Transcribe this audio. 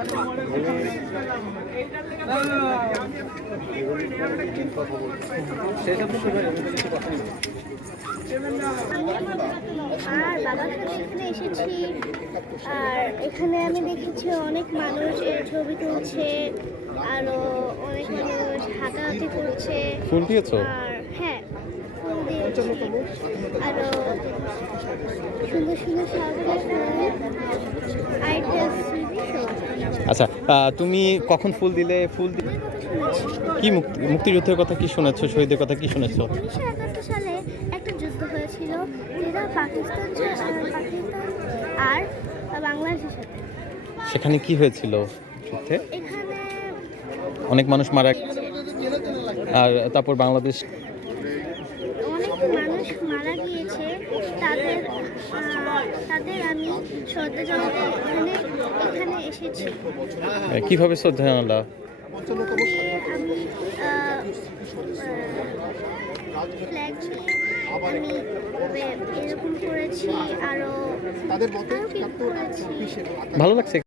আর বাবার সাথে এখানে এসেছি, আর এখানে আমি দেখেছি অনেক মানুষ এর ছবি তুলছে, আরো অনেক মানুষ হাঁটাহাঁটি করছে। ফুল দিয়েছো? আর হ্যাঁ, ফুল দিয়েছি, আরো সুন্দর সুন্দর সাজানো আইটেম। আচ্ছা, তুমি কখন ফুল দিলে? কি মুক্তিযুদ্ধের কথা কি শুনেছো? শহীদের কথা কি শুনেছো? 1971 সালে একটা যুদ্ধ হয়েছিল, যেটা পাকিস্তান আর বাংলাদেশের সাথে। সেখানে কি হয়েছিল যুদ্ধে? এখানে অনেক মানুষ মারা, আর তারপর বাংলাদেশ অনেক মানুষ মারা গিয়েছে। তাদের আমি শ্রদ্ধা জানাতে এখানে এসেছি। কিভাবে শ্রদ্ধা জানালা? আমি ফ্ল্যাগ নিয়ে আমি এরকম করেছি, আরো কি করেছি। ভালো লাগছে।